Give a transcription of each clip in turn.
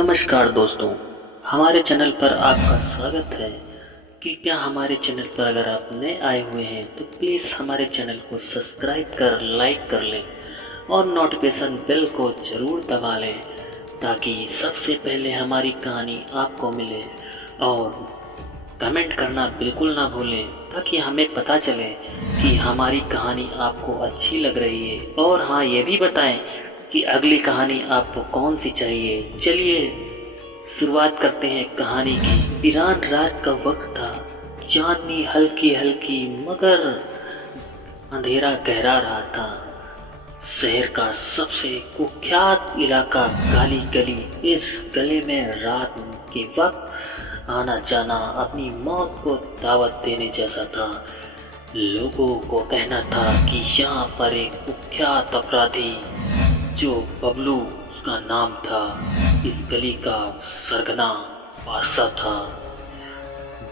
नमस्कार दोस्तों, हमारे चैनल पर आपका स्वागत है। कृपया हमारे चैनल पर अगर आप नए आए हुए हैं तो प्लीज़ हमारे चैनल को सब्सक्राइब कर लाइक कर लें और नोटिफिकेशन बेल को ज़रूर दबा लें ताकि सबसे पहले हमारी कहानी आपको मिले। और कमेंट करना बिल्कुल ना भूलें ताकि हमें पता चले कि हमारी कहानी आपको अच्छी लग रही है। और हाँ, ये भी बताएं कि अगली कहानी आपको कौन सी चाहिए। चलिए शुरुआत करते हैं कहानी की। ईरान रात का वक्त था। चांदनी हल्की हल्की मगर अंधेरा गहरा रहा था। शहर का सबसे कुख्यात इलाका काली गली, इस गले में रात के वक्त आना जाना अपनी मौत को दावत देने जैसा था। लोगों को कहना था कि यहाँ पर एक कुख्यात अपराधी जो बबलू उसका नाम था, इस गली का सरगना बादशाह था।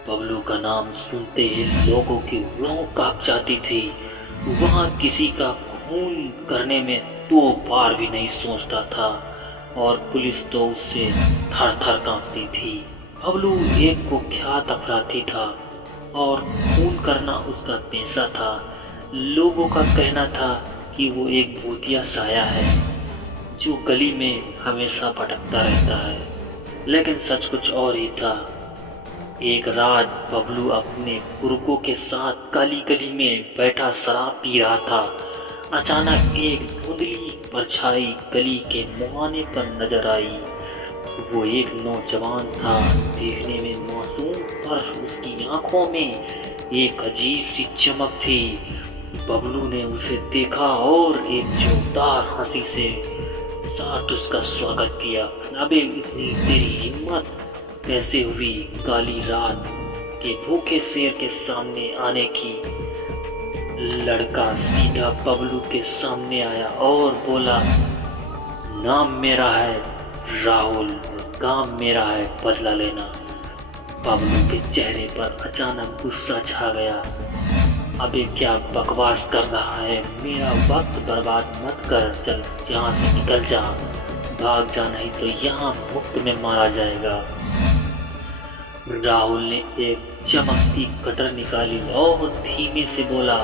बबलू का नाम सुनते ही लोगों की रूह कांप जाती थी। वहाँ किसी का खून करने में 2 बार भी नहीं सोचता था और पुलिस तो उससे थर थर कांपती थी। बबलू एक कुख्यात अपराधी था और खून करना उसका पेशा था। लोगों का कहना था कि वो एक भूतिया साया है जो गली में हमेशा भटकता रहता है, लेकिन सच कुछ और ही था। एक रात बबलू अपने पुरखों के साथ काली गली में बैठा शराब पी रहा था। अचानक एक धुंधली परछाई गली के मुहाने पर नजर आई। वो एक नौजवान था, देखने में मासूम, पर उसकी आंखों में एक अजीब सी चमक थी। बबलू ने उसे देखा और एक जोरदार हंसी से साथ उसका स्वागत किया। अबे इतनी तेरी हिम्मत कैसे हुई काली रात के भूखे शेर के सामने आने की। लड़का सीधा बबलू के सामने आया और बोला, नाम मेरा है राहुल, काम मेरा है बदला लेना। बबलू के चेहरे पर अचानक गुस्सा छा गया। अबे क्या बकवास कर रहा है, मेरा वक्त बर्बाद मत कर, चल यहाँ से निकल जा, भाग जा, नहीं तो यहाँ मुफ्त में मारा जाएगा। राहुल ने एक चमकती कटर निकाली और धीमे से बोला,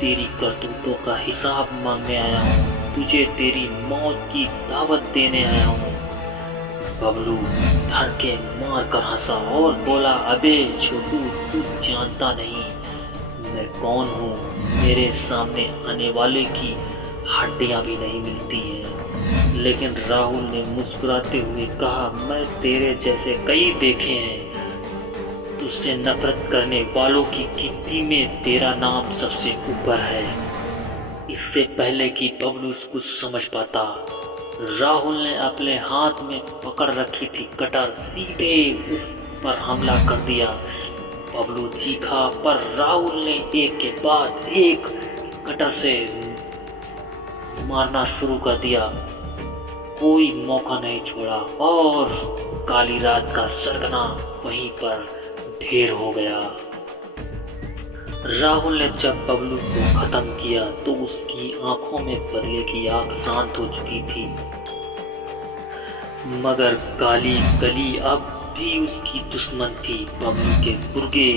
तेरी करतूतों का हिसाब मांगने आया हूँ, तुझे तेरी मौत की दावत देने आया हूँ। बबलू धर के मार कर हंसा और बोला, अबे छोटू, तू जानता नहीं मैं कौन हूँ, मेरे सामने आने वाले की हड्डियाँ भी नहीं मिलती हैं। लेकिन राहुल ने मुस्कुराते हुए कहा, मैं तेरे जैसे कई देखे हैं, तुझसे नफरत करने वालों की गिनती में तेरा नाम सबसे ऊपर है। इससे पहले कि बबलू कुछ समझ पाता, राहुल ने अपने हाथ में पकड़ रखी थी कटर सीधे उस पर हमला कर दिया। बबलू चीखा, पर राहुल ने एक के बाद एक कटर से मारना शुरू कर दिया, कोई मौका नहीं छोड़ा और काली रात का सरगना वहीं पर ढेर हो गया। राहुल ने जब बबलू को खत्म किया तो उसकी आंखों में बदले की आग शांत हो चुकी थी, मगर काली गली अब भी उसकी दुश्मन थी। बबलू के गुर्गे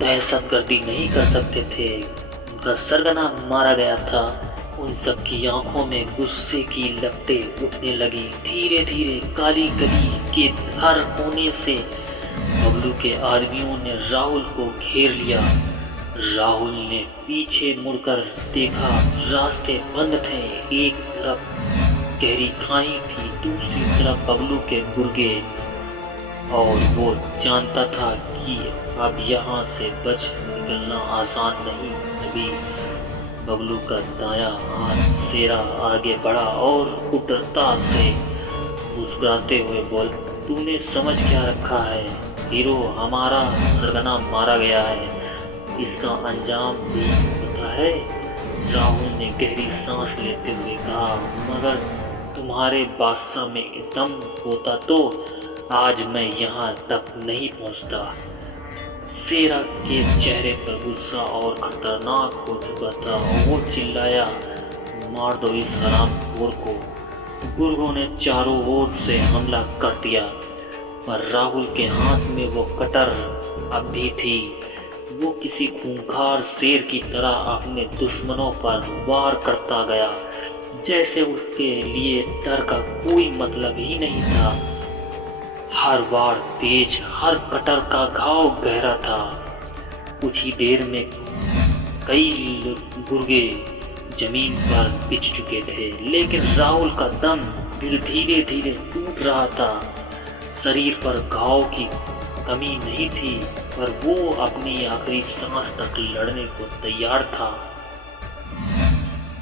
दहशतगर्दी नहीं कर सकते थे, उनका सरगना मारा गया था। उन सब की आंखों में गुस्से की लपटें उठने लगी। धीरे धीरे काली गली के हर कोने से बबलू के आदमियों ने राहुल को घेर लिया। राहुल ने पीछे मुड़कर देखा, रास्ते बंद थे। एक तरफ गहरी खाई थी, दूसरी तरफ बबलू के गुर्गे, और वो जानता था कि अब यहाँ से बच निकलना आसान नहीं। तभी बबलू का दायां हाथ शेरा आगे बढ़ा और उग्रता से मुस्कुराते हुए बोल, तूने समझ क्या रखा है हीरो, हमारा सरगना मारा गया है, इसका अंजाम भी पता है। राहुल ने गहरी सांस लेते हुए कहा, मगर तुम्हारे बादशाह में दम होता तो आज मैं यहाँ तक नहीं पहुँचता। शेरा के चेहरे पर गुस्सा और खतरनाक हो चुका था। वो चिल्लाया, मार दो इस हरामखोर को। गुर्गों ने चारों ओर से हमला कर दिया, पर राहुल के हाथ में वो कटर अब भी थी। वो किसी खूंखार शेर की तरह अपने दुश्मनों पर वार करता गया, जैसे उसके लिए डर का कोई मतलब ही नहीं था। हर वार तेज, हर कटर का घाव गहरा था। कुछ ही देर में कई गुर्गे जमीन पर बिछ चुके थे, लेकिन राहुल का दम फिर धीरे धीरे टूट रहा था। शरीर पर घाव की कमी नहीं थी, पर वो अपनी आखिरी सांस तक लड़ने को तैयार था।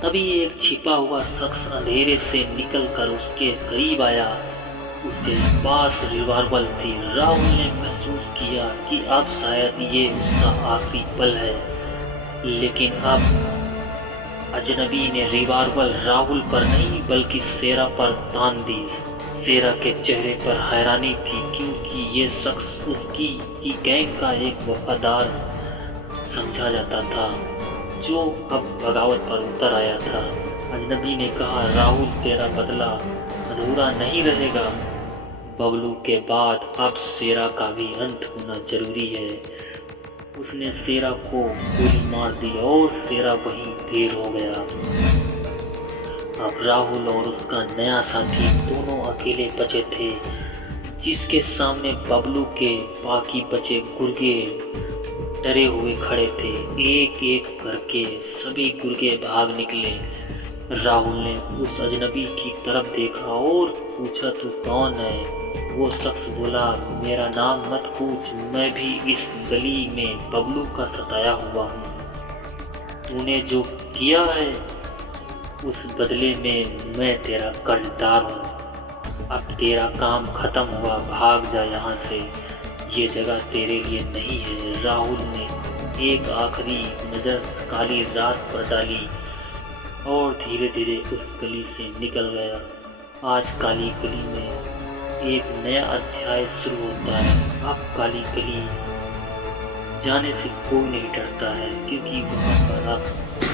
तभी एक छिपा हुआ शख्स अंधेरे से निकलकर उसके करीब आया। उसके पास रिवॉल्वर थी। राहुल ने महसूस किया कि अब शायद ये उसका आखिरी पल है, लेकिन अब अजनबी ने रिवॉल्वर राहुल पर नहीं बल्कि शेरा पर तान दी। शेरा के चेहरे पर हैरानी थी, क्योंकि ये शख्स उसकी ही गैंग का एक वफादार समझा जाता था, जो अब बगावत पर उतर आया था। अजनबी ने कहा, राहुल तेरा बदला अधूरा नहीं रहेगा। बबलू के बाद अब शेरा का भी अंत होना जरूरी है। उसने शेरा को गोली मार दी और शेरा वहीं ढेर हो गया। अब राहुल और उसका नया साथी दोनों अकेले बचे थे, जिसके सामने बबलू के बाकी बचे गुर्गे डरे हुए खड़े थे। एक एक करके सभी गुर्गे भाग निकले। राहुल ने उस अजनबी की तरफ देखा और पूछा, तू कौन है? वो शख्स बोला, मेरा नाम मत पूछ, मैं भी इस गली में बबलू का सताया हुआ हूँ। तूने जो किया है उस बदले में मैं तेरा कर्जदार हूँ। अब तेरा काम खत्म हुआ, भाग जा यहाँ से, ये जगह तेरे लिए नहीं है। राहुल ने एक आखिरी नज़र काली रात पर डाली और धीरे धीरे उस गली से निकल गया। आज काली गली में एक नया अध्याय शुरू होता है। अब काली गली जाने से कोई नहीं डरता है, क्योंकि वहाँ पर अब